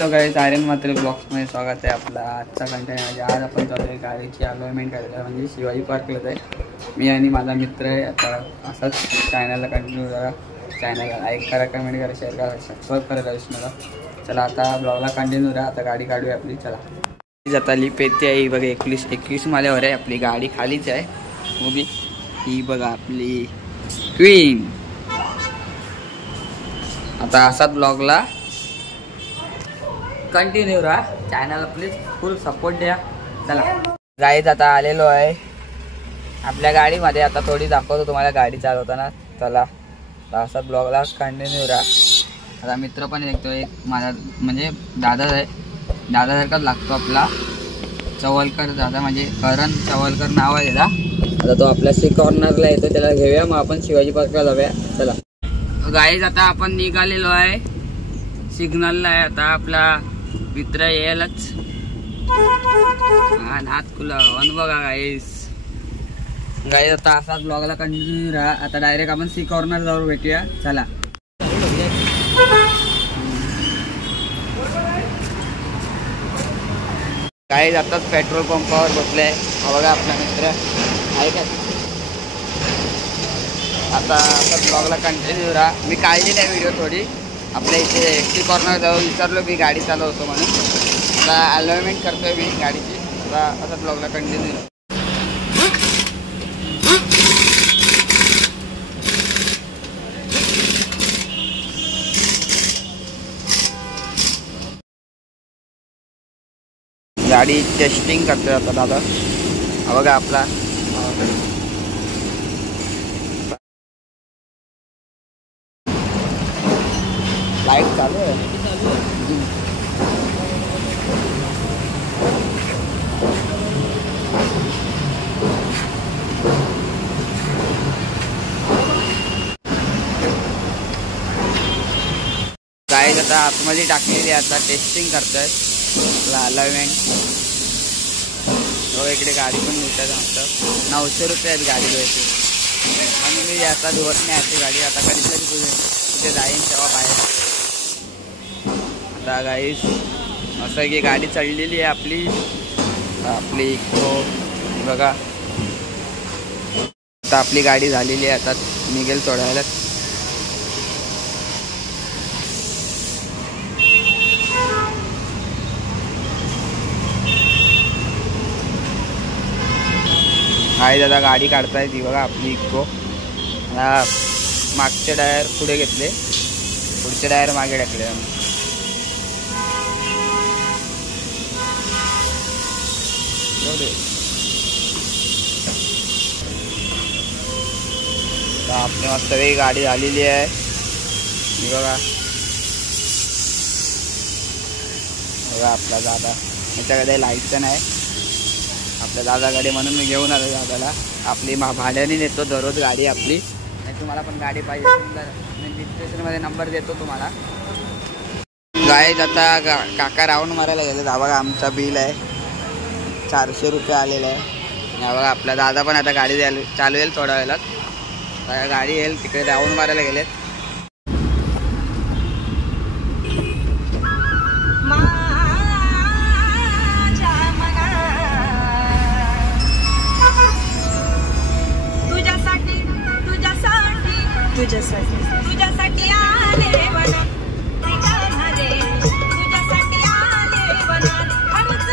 Hello guys, Aryan Mhatre ब्लॉग्समध्ये स्वागत आहे आपला. आजचा कंटेंट म्हणजे आज आपण चालू गाडीची अलॉयमेंट करायला, म्हणजे शिवाजी पार्कलाच आहे. मी आणि माझा मित्र आहे. आता असंच चॅनलला कंटिन्यू करा, चॅनलला लाईक करा, कमेंट करा, शेअर करा, सबस्क्राईब करा मला. चला आता ब्लॉगला कंटिन्यू करा. आता गाडी काढूया आपली. चला आता लिप येते आहे बघा. 21 माल्यावर आहे आपली गाडी. खालीच आहे उभी. ही बघा आपली क्वीन. आता असाच ब्लॉगला कंटिन्यू राहा. चॅनल प्लीज फुल सपोर्ट द्या. चला गाईज आता आलेलो आहे आपल्या गाडीमध्ये. आता थोडी दाखवतो तुम्हाला गाडी चालवताना. चला असा ब्लॉगला कंटिन्यू राहा. आता मित्र पण देखतो एक माझा, म्हणजे दादा आहे. दादासारखाच लागतो आपला. चवलकर दादा, म्हणजे करण चवलकर नाव आहे त्याला. आता तो आपल्या सी कॉर्नरला येतो, त्याला घेऊया. मग आपण शिवाजी पार्कला जाऊया. चला गाईज आता आपण निघालेलो आहे. सिग्नलला आहे. आता आपला मित्र येईलच. नाथ कुला वन बघा गाईस. गाईस आता असाच ब्लॉगला कंटिन्यू राहा. आता डायरेक्ट आपण सी कॉर्नर जाऊन भेटूया. चला गाईस आताच पेट्रोल पंपावर बसले. बघा आपला मित्र आहे का. आता असाच ब्लॉगला कंटिन्यू राहा. मी काढली नाही व्हिडिओ थोडी. आपल्या इथे सी कॉर्नर जाऊन विचारलो मी गाडी चालवतो म्हणून. आता अलॉयमेंट करतोय मी गाडीची. आता असा ब्लॉगला कंटिन्यू. गाडी टेस्टिंग करतोय आता दादा. बघा आपला लाईट चालू आहे. गाईज आता आतमध्ये टाकलेली. आता टेस्टिंग करतोय अलॉयमेंट. इकडे गाडी पण मिळतात. मस्त 900 रुपये आहेत गाडी घ्यायची. म्हणून मी आता धुवत नाही याची गाडी. आता कधीतरी कुठे जाईन तेव्हा बाहेर. आता गाईस असं की गाडी चढलेली आहे आपली. बघा आता आपली गाडी झालेली आहे. आता निघेल थोड्या. गाईस आता गाडी काढताय ती बघा आपली इको. मागचे टायर पुढे घेतले, पुढचे टायर मागे टाकले. आपली मस्त वेगळी गाडी झालेली आहे. बघा आपला दादा. याच्याकडे लाईटचं नाही आपल्या दादाकडे, म्हणून मी घेऊन आलो दादाला. आपली भाड्याने नेतो दररोज गाडी आपली. आणि तुम्हाला पण गाडी पाहिजे मी डिस्क्रिप्शनमध्ये नंबर देतो तुम्हाला. गाईज आता काका राऊंड मारायला गेले. बघा आमचा बिल आहे 400 रुपये आलेला आहे. बघा आपला दादा पण आता गाडी चालवेल थोड्या वेळात. गाडी येईल तिकडे राऊंड मारायला गेलेत. तुझ्यासाठी आले वनात, तुझ्यासाठी आले वनात, हनुच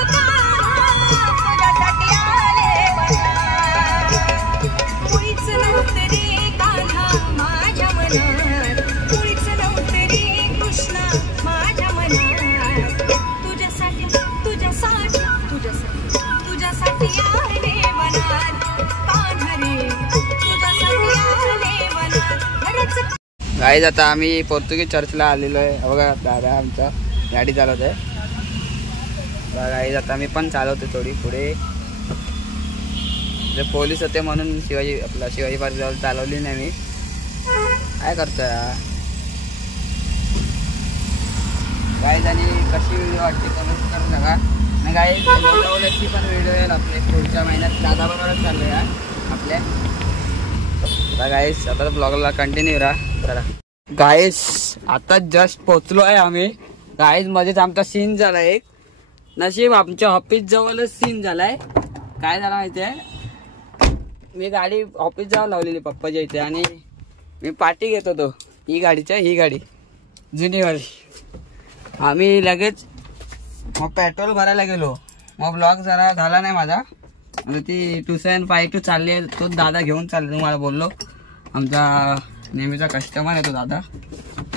तुझ्यासाठी आले वनात. मुळीच नव्हतं रे कान्हा माझ्या मनात, मुळीच नव्हतं रे कृष्णा माझ्या मनात. तुझ्यासाठी तुझ्यासाठी तुझ्यासाठी तुझ्यासाठी आले वनात कान्हा रे, तुझ्यासाठी आले वनात. गाईज आता आम्ही पोर्तुगीज चर्चला आलेलो आहे. बघा दादा आमचा गाडी चालवत आहे. गाईज आता मी पण चालवतो थोडी पुढे. पोलीस होते म्हणून शिवाजी पार्क जाऊन चालवली नाही मी. काय करतोय गाईज. आणि कशी व्हिडिओ वाटते कमेंट करू नका. आणि गाईज लोणावळ्याची पण व्हिडिओ येईल आपले पुढच्या महिन्यात. दादाबरोबरच चाललो आहे आपल्या. गाईस आता ब्लॉगला कंटिन्यू राहा. चला गाईस आता जस्ट पोचलो आहे आम्ही गाईज मध्येच आमचा सीन झाला एक. नशीब आमच्या ऑफिस जवळच सीन झालाय. काय झालं माहितीये, मी गाडी ऑफिस जवळ लावलेली पप्पाच्या इथे आणि मी पार्टी घेत होतो ही गाडी जुनीवाली. आम्ही लगेच मग पेट्रोल भरायला गेलो. मग ब्लॉग जरा झाला नाही माझा. आता ती 2752 चालली आहे, तो दादा घेऊन चालले. तुम्हाला बोललो आमचा नेहमीचा कस्टमर आहे तो दादा.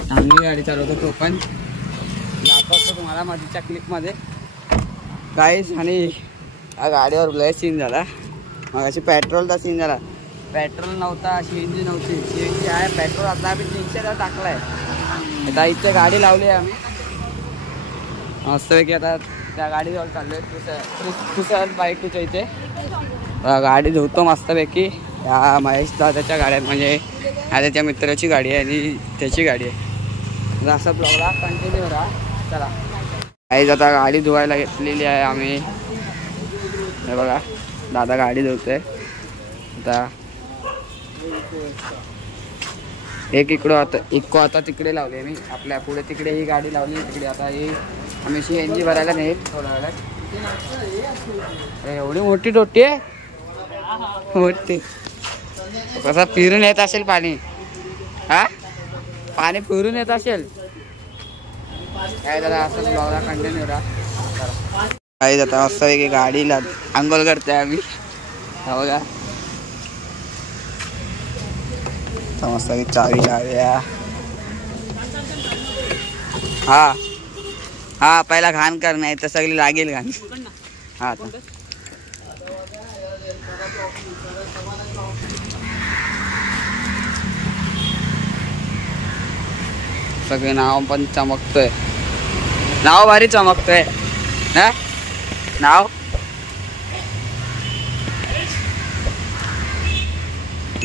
चांगली गाडी चालवतो तो पण. दाखवतो तुम्हाला मधीच्या क्लिपमध्ये काहीच. आणि या गाडीवर लय सीन झाला. मग अशी पेट्रोलचा सीन झाला. पेट्रोल नव्हता, CNG नव्हती. CNG आहे, पेट्रोल आता आम्ही 300 टाकलाय. आता इथे गाडी लावली आहे आम्ही मस्तपैकी. आता त्या गाडीजवळ चाललोय 2752च्या इथे. गाडी धुतो मस्तपैकी. या महेश दादाच्या गाड्यात, म्हणजे त्याच्या मित्राची गाडी आहे आणि त्याची गाडी आहे. असं ब्लॉगला कंटिन्यू राहा. चला काहीच. आता गाडी धुवायला घेतलेली आहे आम्ही. हे बघा दादा गाडी धुतोय. आता एक आता तिकडे लावली मी आपल्या पुढे. तिकडे ही गाडी लावली तिकडे. आता ही आम्ही CNG भरायला नाही थोड्या वेळात. एवढी मोठी टोटी आहे मोठी. कसं फिरून येत असेल पाणी. हा पाणी फिरून येत असेल काय. जरा असं ब्लॉगला कंटिन्यू राहा. काही जाता असं आहे की गाडीला आंघोळ करते आम्ही. हा बघा मस्त चावी लावूया. हा पहिला घाण कर, नाही तर सगळी लागेल घाण. हा सगळे नाव पण चमकतोय. नाव भारी चमकतोय ना नाव.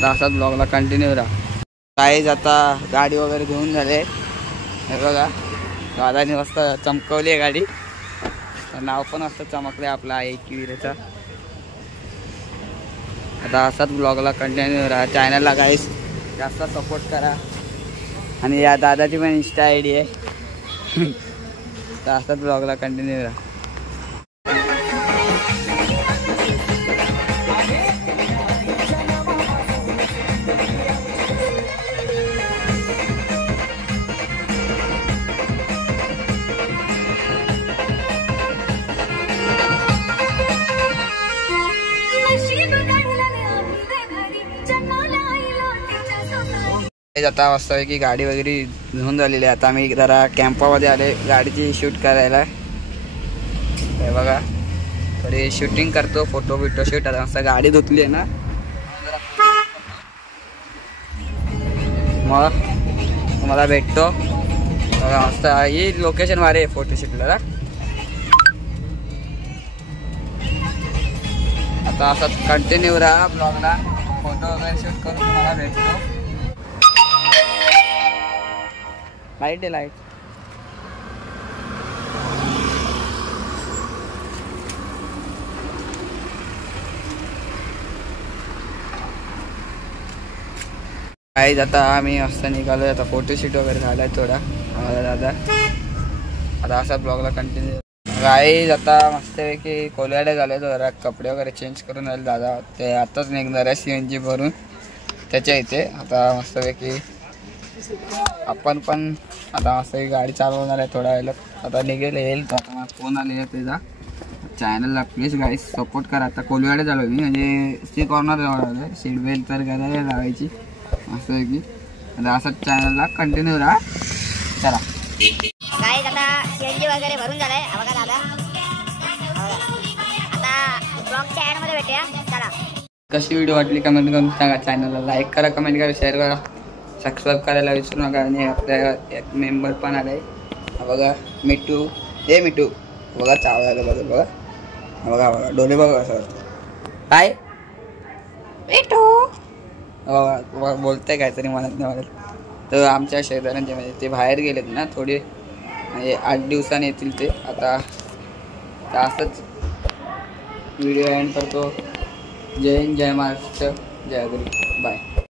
असाच ब्लॉगला कंटिन्यू राहा. काहीच. आता गाडी वगैरे घेऊन झाले. हे बघा दादाने मस्त चमकवली आहे गाडी. नाव पण मस्त चमकले आपला एकविरेचा. आता असाच ब्लॉगला कंटिन्यू राहा. चॅनलला काहीच जास्त सपोर्ट करा. आणि या दादाची पण Insta ID आहे. तर असाच ब्लॉगला कंटिन्यू राहा. आता वाजता की गाडी वगैरे घेऊन झालेली आहे. आता आम्ही जरा कॅम्पामध्ये आले गाडीची शूट करायला. हे बघा थोडी शूटिंग करतो, फोटो शूट. आता मस्त गाडी धुतली आहे ना, मग तुम्हाला भेटतो. बघा मस्त ही लोकेशन भारी आहे फोटोशूटला. आता असं कंटिन्यू राहा ब्लॉगला. फोटो वगैरे शूट करून तुम्हाला भेटतो. लाईट आहे लाईट. काहीच. आता आम्ही मस्त निघालो. आता फोटोशूट वगैरे झालाय थोडा दादा. आता असा ब्लॉगला कंटिन्यू. काहीच. आता मस्तपैकी कोल्याडे झाले. जरा कपडे वगैरे चेंज करून आले दादा. ते आताच निघणार आहे CNG भरून त्याच्या इथे. आता मस्तपैकी आपण पण आता मस्त गाडी चालवणार आहे थोड्या वेळेला. आता निघेल येईल. आता फोन आले आहे त्याचा. चॅनलला प्लीज गाईज सपोर्ट करा. आता कोलवाडे झालो मी, म्हणजे सी कॉर्नर जवळ सीट बेल्ट तर गरज लावायची मस्तपैकी. आता असंच चॅनलला कंटिन्यू राहा. चला गाईज. आता CNG वगैरे भरून झालंय. बघा दादा. आता ब्लॉगच्या ॲडमध्ये भेटूया. चला. कशी व्हिडिओ वाटली कमेंट करून सांगा. चॅनलला लाईक करा, कमेंट करा, शेअर करा, सबस्क्राईब करायला विसरू नका. आणि आपल्या एक मेंबर पण आलाय बघा मिठू. मिठू बघा चावायला बघा. बघा बघा डोले बघा सर. काय मिठू बघा बोलतंय काहीतरी म्हणत नाही मला. तर आमच्या शेजाऱ्यांचे म्हणजे ते बाहेर गेलेत ना थोडे, म्हणजे 8 दिवसांनी येतील ते. आता असंच व्हिडिओ एंड करतो. जय हिंद, जय महाराष्ट्र, जय गुरु, बाय.